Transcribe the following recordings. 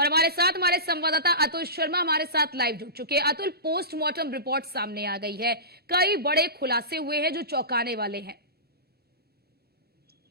और हमारे साथ हमारे संवाददाता अतुल शर्मा हमारे साथ लाइव जुड़ चुके हैं। अतुल, पोस्टमार्टम रिपोर्ट सामने आ गई है, कई बड़े खुलासे हुए हैं जो चौंकाने वाले हैं।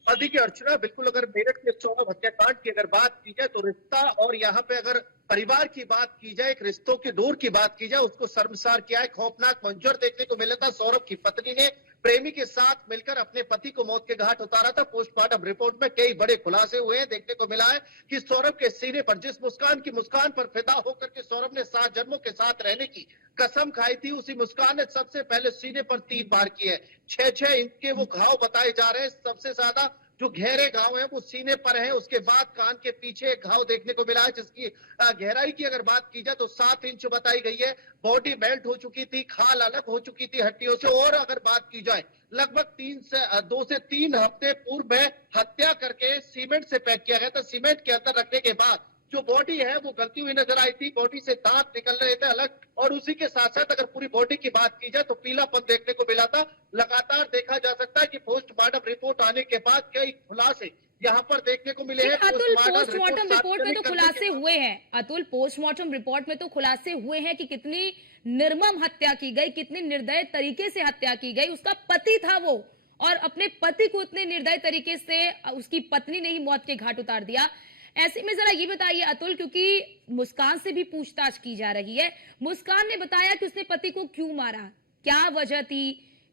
देखिए अर्चना, बिल्कुल अगर मेरठ के सौरभ हत्याकांड की अगर बात की जाए तो रिश्ता और यहाँ पे अगर परिवार की बात की जाए, एक रिश्तों की डोर की बात की जाए, उसको शर्मसार किया है। खौफनाक मंजर देखने को मिला था। सौरभ की पत्नी ने प्रेमी के साथ मिलकर अपने पति को मौत के घाट उतारा था। पोस्टमार्टम रिपोर्ट में कई बड़े खुलासे हुए हैं। देखने को मिला है कि सौरभ के सीने पर जिस मुस्कान पर फिदा होकर के सौरभ ने 7 जन्मों के साथ रहने की कसम खाई थी, उसी मुस्कान ने सबसे पहले सीने पर 3 बार की है। 6-6 इंच के वो घाव बताए जा रहे हैं। सबसे ज्यादा जो गहरे घाव है वो सीने पर है। उसके बाद कान के पीछे एक घाव देखने को मिला है, जिसकी गहराई की अगर बात की जाए तो 7 इंच बताई गई है। बॉडी बेल्ट हो चुकी थी, खाल अलग हो चुकी थी हड्डियों से। और अगर बात की जाए लगभग 2 से 3 हफ्ते पूर्व में हत्या करके सीमेंट से पैक किया गया था। सीमेंट के अंदर रखने के बाद जो बॉडी है वो गलती हुई नजर आई थी। बॉडी से दांत निकल रहे थे अलग, और उसी के साथ साथ अगर पूरी बॉडी की बात की जाए तो पीलापन देखने को मिला था। लगातार देखा जा सकता है कि पोस्टमार्टम रिपोर्ट आने के बाद कई खुलासे यहाँ पर देखने को मिले हैं। Atul, postmortem report postmortem report में तो करने के खुलासे बाद हुए हैं। अतुल, पोस्टमार्टम रिपोर्ट में तो खुलासे हुए हैं कि कितनी निर्मम हत्या की गई, कितनी निर्दयी तरीके से हत्या की गई। उसका पति था वो, और अपने पति को इतने निर्दयी तरीके से उसकी पत्नी ने ही मौत के घाट उतार दिया। ऐसे में जरा ये बताइए अतुल, क्योंकि मुस्कान से भी पूछताछ की जा रही है। मुस्कान ने बताया कि उसने पति को क्यों मारा, क्या वजह थी,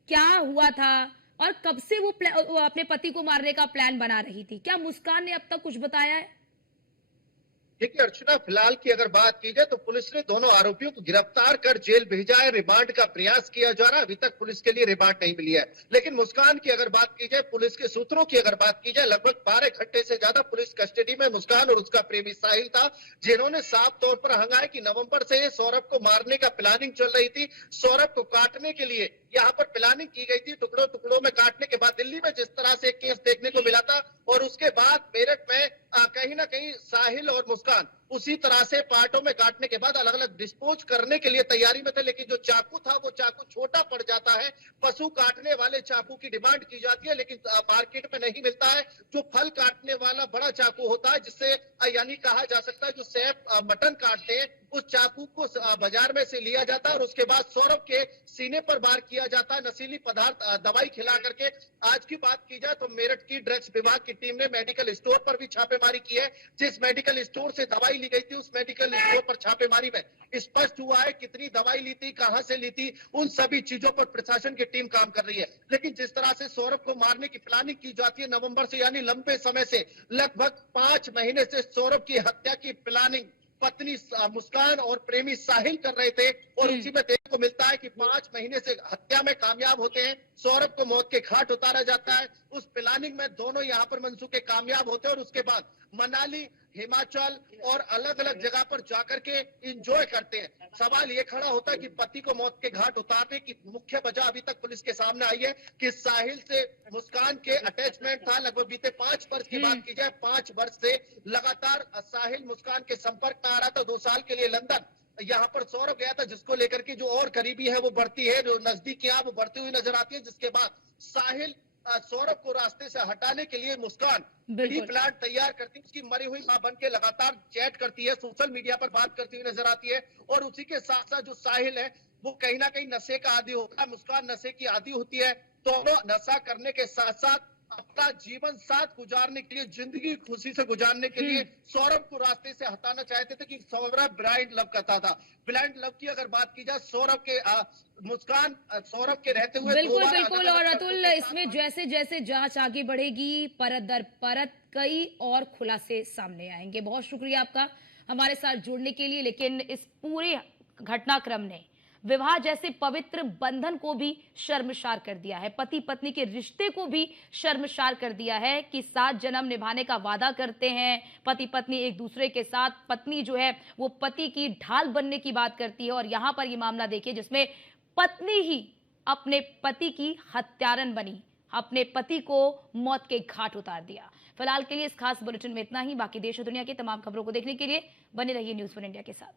क्या हुआ था, और कब से वो अपने पति को मारने का प्लान बना रही थी। क्या मुस्कान ने अब तक कुछ बताया है? देखिए अर्चना, फिलहाल की अगर बात की जाए तो पुलिस ने दोनों आरोपियों को गिरफ्तार कर जेल भेजा है। रिमांड का प्रयास किया जा रहा है। अभी तक पुलिस के लिए रिमांड नहीं मिली है। लेकिन मुस्कान की अगर बात की जाए, पुलिस के सूत्रों की अगर बात की जाए, लगभग 12 घंटे से ज्यादा पुलिस कस्टडी में मुस्कान और उसका प्रेमी साहिल था, जिन्होंने साफ तौर पर हंगा है कि नवंबर से सौरभ को मारने का प्लानिंग चल रही थी। सौरभ को काटने के लिए यहाँ पर प्लानिंग की गई थी। टुकड़ों टुकड़ों में काटने के बाद दिल्ली में जिस तरह से केस देखने को मिला था, और उसके बाद मेरठ में कहीं ना कहीं साहिल और मुस्कान उसी तरह से पार्टों में काटने के बाद अलग अलग डिस्पोज करने के लिए तैयारी में थे। लेकिन जो चाकू था वो चाकू छोटा पड़ जाता है। पशु काटने वाले चाकू की डिमांड की जाती है, लेकिन मार्केट में नहीं मिलता है। जो फल काटने वाला बड़ा चाकू होता है, जिससे यानी कहा जा सकता है जो सेफ मटन काटते हैं, उस चाकू को बाजार में से लिया जाता है और उसके बाद सौरभ के सीने पर वार किया जाता है नशीली पदार्थ दवाई खिला करके। आज की बात की जाए तो मेरठ की ड्रग्स विभाग की टीम ने मेडिकल स्टोर पर भी छापेमारी की है। जिस मेडिकल स्टोर से दवाई ली गई थी, उस मेडिकल स्टोर पर छापेमारी में स्पष्ट हुआ है कितनी दवाई ली थी, कहां से ली थी, उन सभी चीजों पर प्रशासन की टीम काम कर रही है। लेकिन जिस तरह से सौरभ को मारने की प्लानिंग की जाती है नवंबर से, यानी लंबे समय से, लगभग 5 महीने से सौरभ की हत्या की प्लानिंग पत्नी मुस्कान और प्रेमी साहिल कर रहे थे। और उसी में देखने को मिलता है कि 5 महीने से हत्या में कामयाब होते हैं। सौरभ को मौत के घाट उतारा जाता है। उस प्लानिंग में दोनों यहाँ पर मनसूखे कामयाब होते हैं, और उसके बाद मनाली, हिमाचल और अलग अलग जगह पर जाकर के इंजॉय करते हैं। सवाल ये खड़ा होता है कि पति को मौत के घाट उतारने की मुख्य वजह अभी तक पुलिस के सामने आई है कि साहिल से मुस्कान के अटैचमेंट था। लगभग बीते 5 वर्ष की बात की जाए, 5 वर्ष से लगातार साहिल मुस्कान के संपर्क में आ रहा था। 2 साल के लिए लंदन यहाँ पर सौरभ गया था, जिसको लेकर के जो और करीबी है वो बढ़ती है, जो नजदीकियां वो बढ़ती हुई नजर आती है। जिसके बाद साहिल सौरभ को रास्ते से हटाने के लिए मुस्कान डी प्लान तैयार करती है। उसकी मरी हुई मां बन के लगातार चैट करती है, सोशल मीडिया पर बात करती हुई नजर आती है। और उसी के साथ साथ जो साहिल है वो कहीं ना कहीं नशे का आदी होता है, मुस्कान नशे की आदी होती है। दोनों नशा करने के साथ साथ अपना जीवन साथ गुजारने के लिए, जिंदगी खुशी से गुजारने के लिए सौरभ को रास्ते से हटाना चाहते थे कि सौरभ ब्लाइंड लव करता था। ब्लाइंड लव की अगर बात की जाए, सौरभ के मुस्कान सौरभ के रहते हुए बिल्कुल बिल्कुल। और अतुल, इसमें जैसे जैसे जांच आगे बढ़ेगी, परत दर परत कई और खुलासे सामने आएंगे। बहुत शुक्रिया आपका हमारे साथ जुड़ने के लिए। लेकिन इस पूरे घटनाक्रम ने विवाह जैसे पवित्र बंधन को भी शर्मसार कर दिया है, पति पत्नी के रिश्ते को भी शर्मसार कर दिया है कि 7 जन्म निभाने का वादा करते हैं पति पत्नी एक दूसरे के साथ। पत्नी जो है वो पति की ढाल बनने की बात करती है, और यहां पर ये मामला देखिए जिसमें पत्नी ही अपने पति की हत्यारन बनी, अपने पति को मौत के घाट उतार दिया। फिलहाल के लिए इस खास बुलेटिन में इतना ही। बाकी देश और दुनिया की तमाम खबरों को देखने के लिए बने रहिए न्यूज़ 1 इंडिया के साथ।